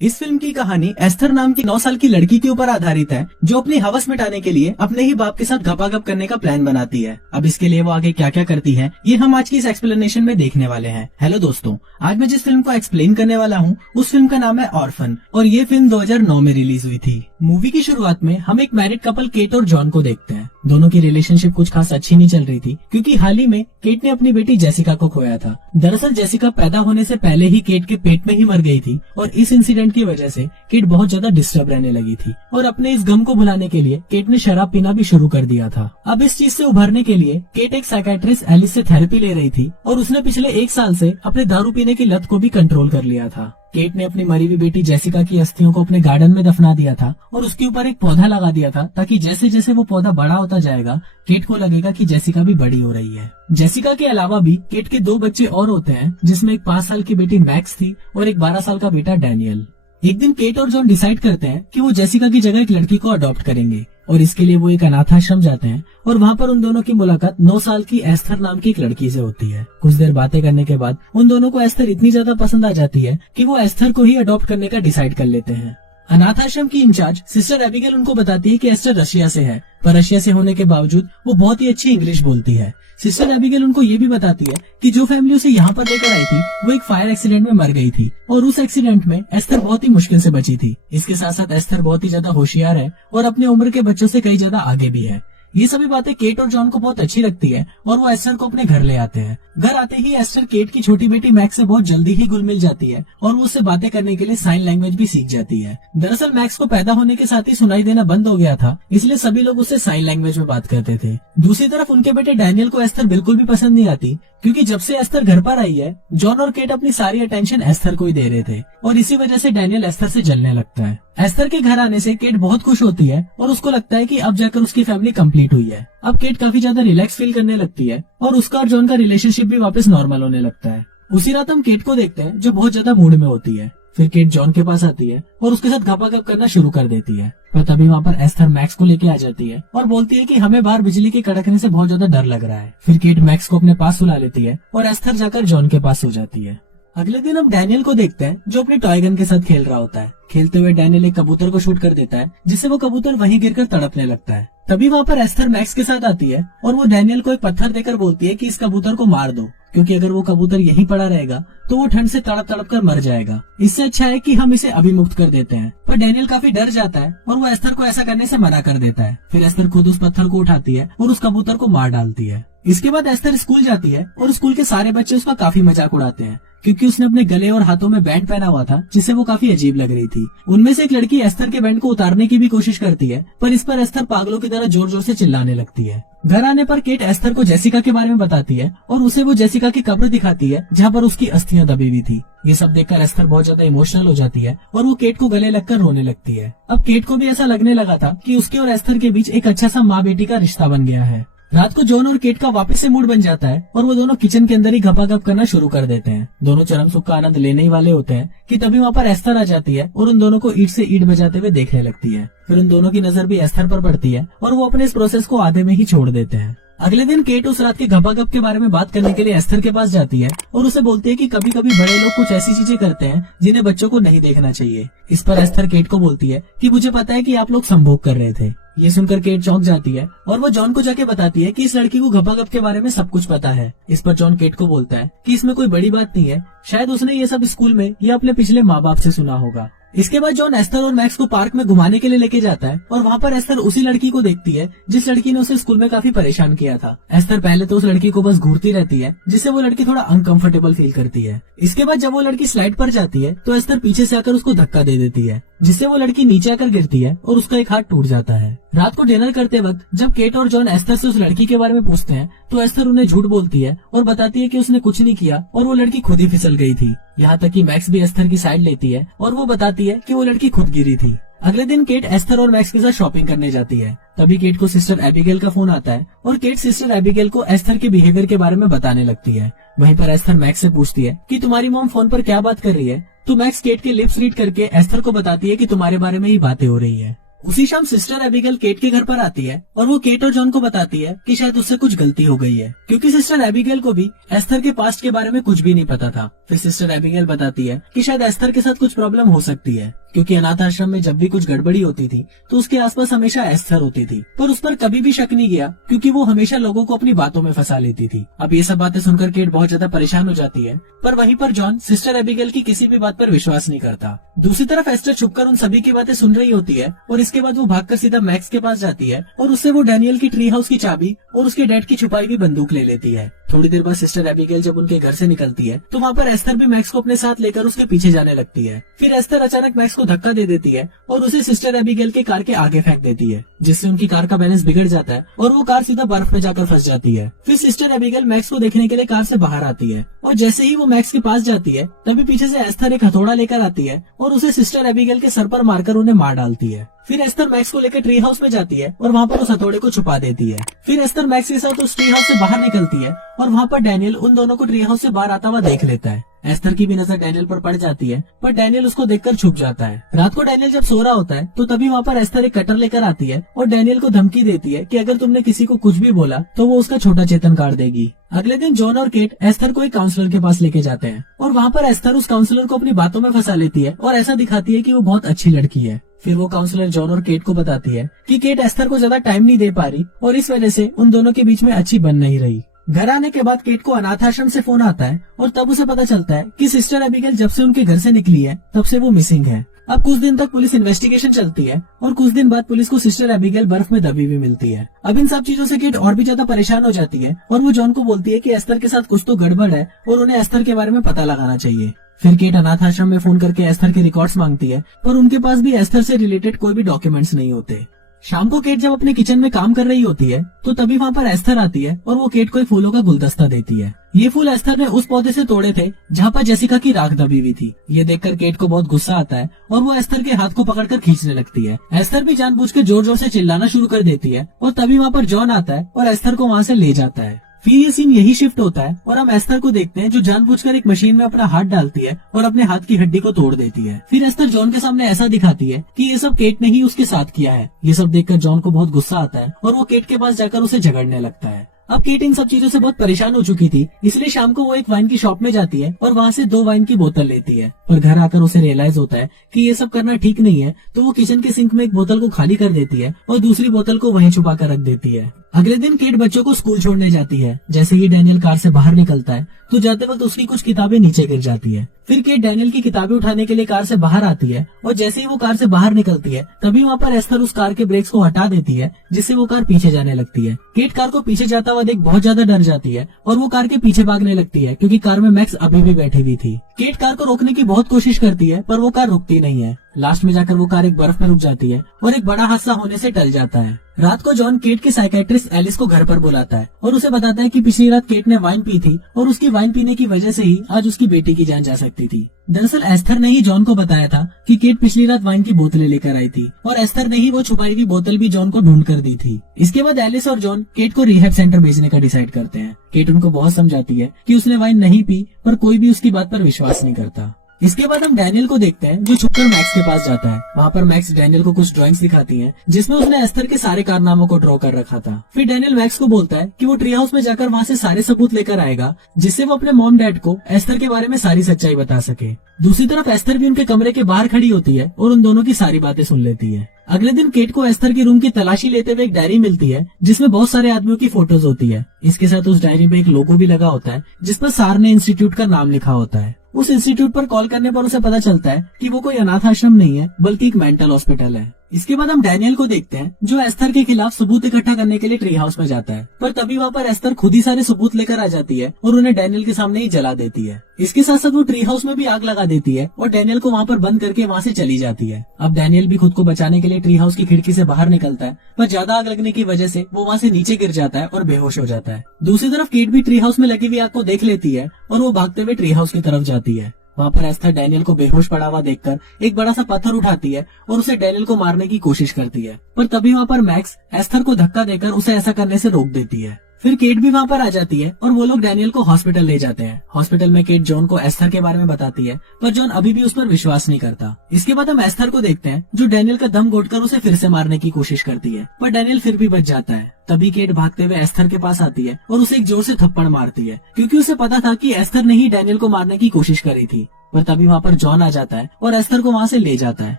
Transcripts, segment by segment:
इस फिल्म की कहानी एस्थर नाम की 9 साल की लड़की के ऊपर आधारित है, जो अपनी हवस मिटाने के लिए अपने ही बाप के साथ गपागप करने का प्लान बनाती है। अब इसके लिए वो आगे क्या क्या करती है, ये हम आज की इस एक्सप्लेनेशन में देखने वाले हैं। हेलो दोस्तों, आज मैं जिस फिल्म को एक्सप्लेन करने वाला हूँ उस फिल्म का नाम है ऑर्फन और ये फिल्म 2009 में रिलीज हुई थी। मूवी की शुरुआत में हम एक मैरिड कपल केट और जॉन को देखते हैं। दोनों की रिलेशनशिप कुछ खास अच्छी नहीं चल रही थी, क्योंकि हाल ही में केट ने अपनी बेटी जेसिका को खोया था। दरअसल जेसिका पैदा होने से पहले ही केट के पेट में ही मर गई थी और इस इंसिडेंट की वजह से केट बहुत ज्यादा डिस्टर्ब रहने लगी थी और अपने इस गम को भुलाने के लिए केट ने शराब पीना भी शुरू कर दिया था। अब इस चीज से उभरने के लिए केट एक साइकियाट्रिस्ट एलिस से थेरेपी ले रही थी और उसने पिछले 1 साल से अपने दारू पीने की लत को भी कंट्रोल कर लिया था। केट ने अपनी मरी हुई बेटी जेसिका की अस्थियों को अपने गार्डन में दफना दिया था और उसके ऊपर एक पौधा लगा दिया था, ताकि जैसे जैसे वो पौधा बड़ा होता जाएगा केट को लगेगा कि जेसिका भी बड़ी हो रही है। जेसिका के अलावा भी केट के 2 बच्चे और होते हैं, जिसमें एक 5 साल की बेटी मैक्स थी और एक 12 साल का बेटा डैनियल। एक दिन केट और जॉन डिसाइड करते हैं कि वो जेसिका की जगह एक लड़की को अडॉप्ट करेंगे और इसके लिए वो एक अनाथ आश्रम जाते हैं और वहाँ पर उन दोनों की मुलाकात 9 साल की एस्थर नाम की एक लड़की से होती है। कुछ देर बातें करने के बाद उन दोनों को एस्थर इतनी ज्यादा पसंद आ जाती है कि वो एस्थर को ही अडॉप्ट करने का डिसाइड कर लेते हैं। अनाथ आश्रम की इंचार्ज सिस्टर एबिगेल उनको बताती है कि एस्थर रशिया से है, पर रशिया से होने के बावजूद वो बहुत ही अच्छी इंग्लिश बोलती है। सिस्टर एबिगेल उनको ये भी बताती है कि जो फैमिली उसे यहाँ पर लेकर आई थी वो एक फायर एक्सीडेंट में मर गई थी और उस एक्सीडेंट में एस्थर बहुत ही मुश्किल से बची थी। इसके साथ साथ एस्थर बहुत ही ज्यादा होशियार है और अपने उम्र के बच्चों से कई ज्यादा आगे भी है। ये सभी बातें केट और जॉन को बहुत अच्छी लगती है और वो एस्थर को अपने घर ले आते हैं। घर आते ही एस्थर केट की छोटी बेटी मैक्स से बहुत जल्दी ही घुल मिल जाती है और वो उससे बातें करने के लिए साइन लैंग्वेज भी सीख जाती है। दरअसल मैक्स को पैदा होने के साथ ही सुनाई देना बंद हो गया था, इसलिए सभी लोग उससे साइन लैंग्वेज में बात करते थे। दूसरी तरफ उनके बेटे डैनियल को एस्थर बिल्कुल भी पसंद नहीं आती, क्योंकि जब से एस्थर घर पर आई है जॉन और केट अपनी सारी अटेंशन एस्थर को ही दे रहे थे और इसी वजह से डैनियल एस्थर से जलने लगता है। एस्थर के घर आने से केट बहुत खुश होती है और उसको लगता है कि अब जाकर उसकी फैमिली कंप्लीट हुई है। अब केट काफी ज्यादा रिलैक्स फील करने लगती है और उसका और जॉन का रिलेशनशिप भी वापस नॉर्मल होने लगता है। उसी रात हम केट को देखते हैं जो बहुत ज्यादा मूड में होती है। फिर केट जॉन के पास आती है और उसके साथ गपागप करना शुरू कर देती है, पर तभी वहाँ पर एस्थर मैक्स को लेके आ जाती है और बोलती है कि हमें बाहर बिजली के कड़कने से बहुत ज्यादा डर लग रहा है। फिर केट मैक्स को अपने पास सुला लेती है और एस्थर जाकर जॉन के पास सो जाती है। अगले दिन हम डैनियल को देखते हैं जो अपनी टॉय गन के साथ खेल रहा होता है। खेलते हुए डैनियल एक कबूतर को शूट कर देता है, जिससे वो कबूतर वहीं गिरकर तड़पने लगता है। तभी वहाँ पर एस्थर मैक्स के साथ आती है और वो डैनियल को एक पत्थर देकर बोलती है कि इस कबूतर को मार दो, क्योंकि अगर वो कबूतर यहीं पड़ा रहेगा तो वो ठंड से तड़प तड़प कर मर जाएगा। इससे अच्छा है कि हम इसे अभिमुक्त कर देते हैं। पर डैनियल काफी डर जाता है और वो एस्थर को ऐसा करने से मना कर देता है। फिर एस्थर खुद उस पत्थर को उठाती है और उस कबूतर को मार डालती है। इसके बाद एस्थर स्कूल जाती है और स्कूल के सारे बच्चे उसका काफी मजाक उड़ाते हैं, क्योंकि उसने अपने गले और हाथों में बैंड पहना हुआ था, जिससे वो काफी अजीब लग रही थी। उनमें से एक लड़की एस्थर के बैंड को उतारने की भी कोशिश करती है, पर इस पर एस्थर पागलों की तरह जोर जोर से चिल्लाने लगती है। घर आने पर केट एस्थर को जेसिका के बारे में बताती है और उसे वो जेसिका की कब्र दिखाती है जहाँ पर उसकी अस्थियां दबी हुई थी। ये सब देखकर एस्थर बहुत ज्यादा इमोशनल हो जाती है और वो केट को गले लगकर रोने लगती है। अब केट को भी ऐसा लगने लगा था कि उसके और एस्थर के बीच एक अच्छा सा माँ बेटी का रिश्ता बन गया है। रात को जॉन और केट का वापस से मूड बन जाता है और वो दोनों किचन के अंदर ही गपागप करना शुरू कर देते हैं। दोनों चरम सुख का आनंद लेने ही वाले होते हैं कि तभी वहाँ पर एस्थर आ जाती है और उन दोनों को ईंट से ईंट बजाते हुए देखने लगती है। फिर उन दोनों की नजर भी एस्थर पर पड़ती है और वो अपने इस प्रोसेस को आधे में ही छोड़ देते हैं। अगले दिन केट उस रात के गपागप के बारे में बात करने के लिए एस्थर के पास जाती है और उसे बोलती है कि कभी कभी बड़े लोग कुछ ऐसी चीजें करते हैं जिन्हें बच्चों को नहीं देखना चाहिए। इस पर एस्थर केट को बोलती है कि मुझे पता है कि आप लोग संभोग कर रहे थे। ये सुनकर केट चौंक जाती है और वो जॉन को जाके बताती है कि इस लड़की को गपागप के बारे में सब कुछ पता है। इस पर जॉन केट को बोलता है कि इसमें कोई बड़ी बात नहीं है, शायद उसने ये सब स्कूल में या अपने पिछले माँ बाप से सुना होगा। इसके बाद जॉन एस्थर और मैक्स को पार्क में घुमाने के लिए लेके जाता है और वहाँ पर एस्थर उसी लड़की को देखती है जिस लड़की ने उसे स्कूल में काफी परेशान किया था। एस्थर पहले तो उस लड़की को बस घूरती रहती है, जिससे वो लड़की थोड़ा अनकंफर्टेबल फील करती है। इसके बाद जब वो लड़की स्लाइड पर जाती है तो एस्थर पीछे से आकर उसको धक्का दे देती है, जिससे वो लड़की नीचे आकर गिरती है और उसका एक हाथ टूट जाता है। रात को डिनर करते वक्त जब केट और जॉन एस्थर से उस लड़की के बारे में पूछते हैं तो एस्थर उन्हें झूठ बोलती है और बताती है कि उसने कुछ नहीं किया और वो लड़की खुद ही फिसल गई थी। यहाँ तक कि मैक्स भी एस्थर की साइड लेती है और वो बताती है कि वो लड़की खुद गिरी थी। अगले दिन केट एस्थर और मैक्स के साथ शॉपिंग करने जाती है। तभी केट को सिस्टर एबिगेल का फोन आता है और केट सिस्टर एबिगेल को एस्थर के बिहेवियर के बारे में बताने लगती है। वहीं पर एस्थर मैक्स से पूछती है कि तुम्हारी मॉम फोन पर क्या बात कर रही है, तो मैक्स केट के लिप्स रीड करके एस्थर को बताती है कि तुम्हारे बारे में ही बातें हो रही है। उसी शाम सिस्टर एबिगेल केट के घर पर आती है और वो केट और जॉन को बताती है कि शायद उससे कुछ गलती हो गई है, क्योंकि सिस्टर एबिगेल को भी एस्थर के पास्ट के बारे में कुछ भी नहीं पता था। फिर सिस्टर एबिगेल बताती है कि शायद एस्थर के साथ कुछ प्रॉब्लम हो सकती है, क्योंकि अनाथ आश्रम में जब भी कुछ गड़बड़ी होती थी तो उसके आसपास हमेशा एस्थर होती थी, पर उस पर कभी भी शक नहीं किया क्योंकि वो हमेशा लोगों को अपनी बातों में फंसा लेती थी। अब ये सब बातें सुनकर केट बहुत ज्यादा परेशान हो जाती है, पर वहीं पर जॉन सिस्टर एबिगेल की किसी भी बात पर विश्वास नहीं करता। दूसरी तरफ एस्थर छुपकर उन सभी की बातें सुन रही होती है और इसके बाद वो भागकर सीधा मैक्स के पास जाती है और उससे वो डैनियल की ट्री हाउस की चाबी और उसके डैड की छुपाई हुई बंदूक ले लेती है। थोड़ी देर बाद सिस्टर एबिगेल जब उनके घर से निकलती है तो वहाँ पर एस्थर भी मैक्स को अपने साथ लेकर उसके पीछे जाने लगती है। फिर एस्थर अचानक मैक्स को धक्का दे देती है और उसे सिस्टर एबिगेल के कार के आगे फेंक देती है, जिससे उनकी कार का बैलेंस बिगड़ जाता है और वो कार सीधा बर्फ में जाकर फंस जाती है। फिर सिस्टर एबिगेल मैक्स को देखने के लिए कार से बाहर आती है और जैसे ही वो मैक्स के पास जाती है तभी पीछे से एस्थर एक हथौड़ा लेकर आती है और उसे सिस्टर एबिगेल के सर पर मारकर उन्हें मार डालती है। फिर एस्थर मैक्स को लेकर ट्री हाउस में जाती है और वहाँ पर उस हथौड़े को छुपा देती है। फिर एस्थर मैक्स के साथ उस ट्री हाउस से बाहर निकलती है और वहाँ पर डैनियल उन दोनों को ट्री हाउस से बाहर आता हुआ देख लेता है। एस्थर की भी नजर डैनियल पर पड़ जाती है, पर डैनियल उसको देखकर छुप जाता है। रात को डैनियल जब सो रहा होता है तो तभी वहाँ पर एस्थर एक कटर लेकर आती है और डैनियल को धमकी देती है कि अगर तुमने किसी को कुछ भी बोला तो वो उसका छोटा चेतन काट देगी। अगले दिन जॉन और केट एस्थर को एक काउंसलर के पास लेके जाते हैं और वहाँ पर एस्थर उस काउंसलर को अपनी बातों में फंसा लेती है और ऐसा दिखाती है कि वो बहुत अच्छी लड़की है। फिर वो काउंसलर जॉन और केट को बताती है कि केट एस्थर को ज्यादा टाइम नहीं दे पा रही और इस वजह से उन दोनों के बीच में अच्छी बन नहीं रही। घर आने के बाद केट को अनाथ आश्रम से फोन आता है और तब उसे पता चलता है कि सिस्टर एबिगेल जब से उनके घर से निकली है तब से वो मिसिंग है। अब कुछ दिन तक पुलिस इन्वेस्टिगेशन चलती है और कुछ दिन बाद पुलिस को सिस्टर एबिगेल बर्फ में दबी हुई मिलती है। अब इन सब चीजों से केट और भी ज्यादा परेशान हो जाती है और वो जॉन को बोलती है कि एस्थर के साथ कुछ तो गड़बड़ है और उन्हें एस्थर के बारे में पता लगाना चाहिए। फिर केट अनाथ आश्रम में फोन करके एस्थर के रिकॉर्ड्स मांगती है, पर उनके पास भी एस्थर से रिलेटेड कोई भी डॉक्यूमेंट्स नहीं होते। शाम को केट जब अपने किचन में काम कर रही होती है तो तभी वहाँ पर एस्थर आती है और वो केट को एक फूलों का गुलदस्ता देती है। ये फूल एस्थर ने उस पौधे से तोड़े थे जहाँ पर जेसिका की राख दबी हुई थी। ये देखकर केट को बहुत गुस्सा आता है और वो एस्थर के हाथ को पकड़कर खींचने लगती है। एस्थर भी जानबूझकर जोर जोर से चिल्लाना शुरू कर देती है और तभी वहाँ पर जॉन आता है और एस्थर को वहाँ से ले जाता है। फिर ये सीन यही शिफ्ट होता है और हम एस्थर को देखते हैं जो जानबूझकर एक मशीन में अपना हाथ डालती है और अपने हाथ की हड्डी को तोड़ देती है। फिर एस्थर जॉन के सामने ऐसा दिखाती है कि ये सब केट ने ही उसके साथ किया है। ये सब देखकर जॉन को बहुत गुस्सा आता है और वो केट के पास जाकर उसे झगड़ने लगता है। अब केट इन सब चीजों से बहुत परेशान हो चुकी थी, इसलिए शाम को वो एक वाइन की शॉप में जाती है और वहाँ से 2 वाइन की बोतल लेती है। पर घर आकर उसे रियलाइज होता है कि ये सब करना ठीक नहीं है, तो वो किचन के सिंक में एक बोतल को खाली कर देती है और दूसरी बोतल को वहीं छुपा कर रख देती है। अगले दिन केट बच्चों को स्कूल छोड़ने जाती है। जैसे ही डैनियल कार से बाहर निकलता है तो जाते वक्त उसकी कुछ किताबें नीचे गिर जाती है। फिर केट डैनियल की किताबें उठाने के लिए कार से बाहर आती है और जैसे ही वो कार से बाहर निकलती है तभी वहाँ पर एस्थर उस कार के ब्रेक्स को हटा देती है, जिससे वो कार पीछे जाने लगती है। केट कार को पीछे जाता हुआ देख बहुत ज्यादा डर जाती है और वो कार के पीछे भागने लगती है, क्योंकि कार में मैक्स अभी भी बैठी हुई थी। केट कार को रोकने की बहुत कोशिश करती है पर वो कार रुकती नहीं है। लास्ट में जाकर वो कार एक बर्फ में रुक जाती है और एक बड़ा हादसा होने से टल जाता है। रात को जॉन केट की साइकेट्रिस्ट एलिस को घर पर बुलाता है और उसे बताता है कि पिछली रात केट ने वाइन पी थी और उसकी वाइन पीने की वजह से ही आज उसकी बेटी की जान जा सकती थी। दरअसल एस्थर ने ही जॉन को बताया था कि केट पिछली रात वाइन की बोतलें लेकर आई थी और एस्थर ने ही वो छुपाई हुई बोतल भी जॉन को ढूंढ कर दी थी। इसके बाद एलिस और जॉन केट को रिहैब सेंटर भेजने का डिसाइड करते हैं। केट उनको बहुत समझाती है कि उसने वाइन नहीं पी, पर कोई भी उसकी बात पर विश्वास नहीं करता। इसके बाद हम डैनियल को देखते हैं जो छुपकर मैक्स के पास जाता है। वहाँ पर मैक्स डैनियल को कुछ ड्राइंग्स दिखाती हैं जिसमें उसने एस्थर के सारे कारनामों को ड्रॉ कर रखा था। फिर डैनियल मैक्स को बोलता है कि वो ट्री हाउस में जाकर वहाँ से सारे सबूत लेकर आएगा, जिससे वो अपने मॉम डैड को एस्थर के बारे में सारी सच्चाई बता सके। दूसरी तरफ एस्थर भी उनके कमरे के बाहर खड़ी होती है और उन दोनों की सारी बातें सुन लेती है। अगले दिन केट को एस्थर की रूम की तलाशी लेते हुए एक डायरी मिलती है जिसमें बहुत सारे आदमियों की फोटोज होती है। इसके साथ उस डायरी में एक लोगो भी लगा होता है जिस पर सारने इंस्टीट्यूट का नाम लिखा होता है। उस इंस्टीट्यूट पर कॉल करने पर उसे पता चलता है कि वो कोई अनाथ आश्रम नहीं है बल्कि एक मेंटल हॉस्पिटल है। इसके बाद हम डैनियल को देखते हैं जो एस्थर के खिलाफ सबूत इकट्ठा करने के लिए ट्री हाउस में जाता है, पर तभी वहाँ पर एस्थर खुद ही सारे सबूत लेकर आ जाती है और उन्हें डैनियल के सामने ही जला देती है। इसके साथ साथ वो ट्री हाउस में भी आग लगा देती है और डैनियल को वहाँ पर बंद करके वहाँ से चली जाती है। अब डैनियल भी खुद को बचाने के लिए ट्री हाउस की खिड़की से बाहर निकलता है, पर ज्यादा आग लगने की वजह से वो वहाँ से नीचे गिर जाता है और बेहोश हो जाता है। दूसरी तरफ केट भी ट्री हाउस में लगी हुई आग को देख लेती है और वो भागते हुए ट्री हाउस की तरफ जाती है। वहाँ पर एस्थर डैनियल को बेहोश पड़ा हुआ देखकर एक बड़ा सा पत्थर उठाती है और उसे डैनियल को मारने की कोशिश करती है, पर तभी वहाँ पर मैक्स एस्थर को धक्का देकर उसे ऐसा करने से रोक देती है। फिर केट भी वहाँ पर आ जाती है और वो लोग डैनियल को हॉस्पिटल ले जाते हैं। हॉस्पिटल में केट जॉन को एस्थर के बारे में बताती है, पर जॉन अभी भी उस पर विश्वास नहीं करता। इसके बाद हम एस्थर को देखते हैं जो डैनियल का दम घोटकर उसे फिर से मारने की कोशिश करती है, पर डैनियल फिर भी बच जाता है। तभी केट भागते हुए एस्थर के पास आती है और उसे एक जोर से थप्पड़ मारती है, क्योंकि उसे पता था कि एस्थर ने ही डैनियल को मारने की कोशिश करी थी। पर तभी वहाँ पर जॉन आ जाता है और एस्थर को वहाँ से ले जाता है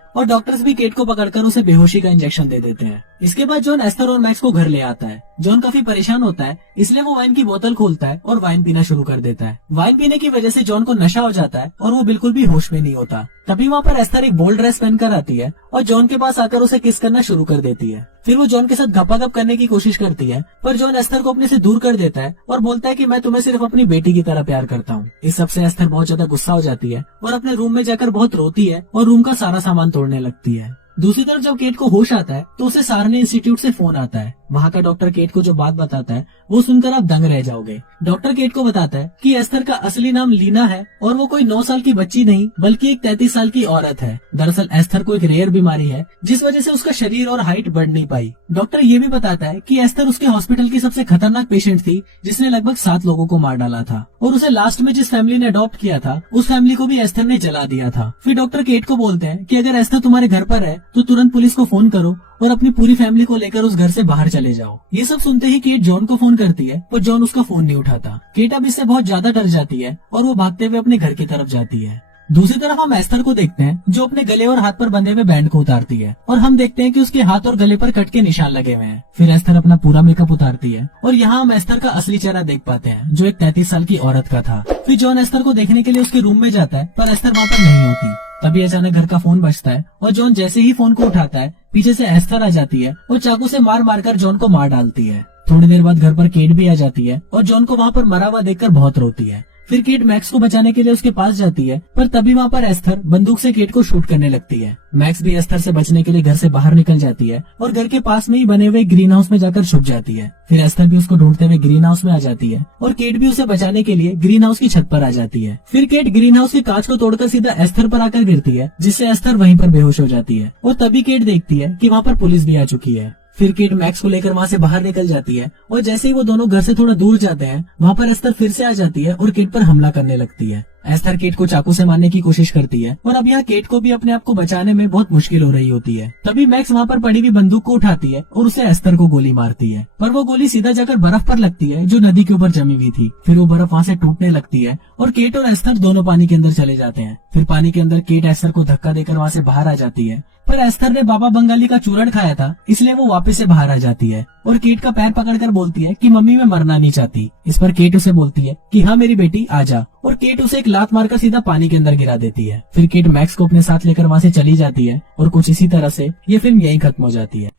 और डॉक्टर्स भी केट को पकड़कर उसे बेहोशी का इंजेक्शन दे देते हैं। इसके बाद जॉन एस्थर और मैक्स को घर ले आता है। जॉन काफी परेशान होता है, इसलिए वो वाइन की बोतल खोलता है और वाइन पीना शुरू कर देता है। वाइन पीने की वजह से जॉन को नशा हो जाता है और वो बिल्कुल भी होश में नहीं होता। तभी वहाँ पर एस्थर एक बोल्ड ड्रेस पहनकर आती है और जॉन के पास आकर उसे किस करना शुरू कर देती है। फिर वो जॉन के साथ गपागप करने की कोशिश करती है, पर जॉन एस्थर को अपने से दूर कर देता है और बोलता है कि मैं तुम्हें सिर्फ अपनी बेटी की तरह प्यार करता हूँ। इस सबसे एस्थर बहुत ज्यादा गुस्सा हो जाती है और अपने रूम में जाकर बहुत रोती है और रूम का सारा सामान तोड़ने लगती है। दूसरी तरफ जब केट को होश आता है तो उसे सारनी इंस्टीट्यूट से फोन आता है। वहाँ का डॉक्टर केट को जो बात बताता है वो सुनकर आप दंग रह जाओगे। डॉक्टर केट को बताता है कि एस्थर का असली नाम लीना है और वो कोई 9 साल की बच्ची नहीं बल्कि एक 33 साल की औरत है। दरअसल एस्थर को एक रेयर बीमारी है जिस वजह से उसका शरीर और हाइट बढ़ नहीं पाई। डॉक्टर ये भी बताता है कि एस्थर उसके हॉस्पिटल की सबसे खतरनाक पेशेंट थी जिसने लगभग 7 लोगों को मार डाला था और उसे लास्ट में जिस फैमिली ने अडॉप्ट किया था उस फैमिली को भी एस्थर ने जला दिया था। फिर डॉक्टर केट को बोलते हैं कि अगर एस्थर तुम्हारे घर पर है तो तुरंत पुलिस को फोन करो और अपनी पूरी फैमिली को लेकर उस घर से बाहर चले जाओ। ये सब सुनते ही केट जॉन को फोन करती है, पर जॉन उसका फोन नहीं उठाता। केट अब इससे बहुत ज्यादा डर जाती है और वो भागते हुए अपने घर की तरफ जाती है। दूसरी तरफ हम एस्थर को देखते हैं जो अपने गले और हाथ पर बंधे हुए बैंड को उतारती है और हम देखते हैं कि उसके हाथ और गले पर कट के निशान लगे हुए हैं। फिर एस्थर अपना पूरा मेकअप उतारती है और यहाँ हम एस्थर का असली चेहरा देख पाते हैं जो एक 33 साल की औरत का था। फिर जॉन एस्थर को देखने के लिए उसके रूम में जाता है, पर एस्थर वहाँ पर नहीं होती। तभी अचानक घर का फोन बजता है और जॉन जैसे ही फोन को उठाता है पीछे से एस्थर आ जाती है और चाकू से मार मारकर जॉन को मार डालती है। थोड़ी देर बाद घर पर केट भी आ जाती है और जॉन को वहाँ पर मरा हुआ देखकर बहुत रोती है। फिर केट मैक्स को बचाने के लिए उसके पास जाती है, पर तभी वहाँ पर एस्थर बंदूक से केट को शूट करने लगती है। मैक्स भी एस्थर से बचने के लिए घर से बाहर निकल जाती है और घर के पास में ही बने हुए ग्रीन हाउस में जाकर छुप जाती है। फिर एस्थर भी उसको ढूंढते हुए ग्रीन हाउस में आ जाती है और केट भी उसे बचाने के लिए ग्रीन हाउस की छत पर आ जाती है। फिर केट ग्रीन हाउस के कांच को तोड़कर सीधा एस्थर पर आकर गिरती है, जिससे एस्थर वहीं पर बेहोश हो जाती है और तभी केट देखती है कि वहाँ पर पुलिस भी आ चुकी है। फिर केट मैक्स को लेकर वहाँ से बाहर निकल जाती है और जैसे ही वो दोनों घर से थोड़ा दूर जाते हैं वहाँ पर एस्थर फिर से आ जाती है और केट पर हमला करने लगती है। एस्थर केट को चाकू से मारने की कोशिश करती है और अब यहाँ केट को भी अपने आप को बचाने में बहुत मुश्किल हो रही होती है। तभी मैक्स वहाँ पर पड़ी हुई बंदूक को उठाती है और उसे एस्थर को गोली मारती है, पर वो गोली सीधा जाकर बर्फ पर लगती है जो नदी के ऊपर जमी हुई थी। फिर वो बर्फ वहाँ से टूटने लगती है और केट और एस्थर दोनों पानी के अंदर चले जाते हैं। फिर पानी के अंदर केट एस्थर को धक्का देकर वहाँ से बाहर आ जाती है, पर एस्थर ने बाबा बंगाली का चूरण खाया था इसलिए वो वापस से बाहर आ जाती है और केट का पैर पकड़कर बोलती है कि मम्मी मैं मरना नहीं चाहती। इस पर केट उसे बोलती है कि हाँ मेरी बेटी आजा, और केट उसे एक लात मारकर सीधा पानी के अंदर गिरा देती है। फिर केट मैक्स को अपने साथ लेकर वहाँ से चली जाती है और कुछ इसी तरह से ये फिल्म यहीं खत्म हो जाती है।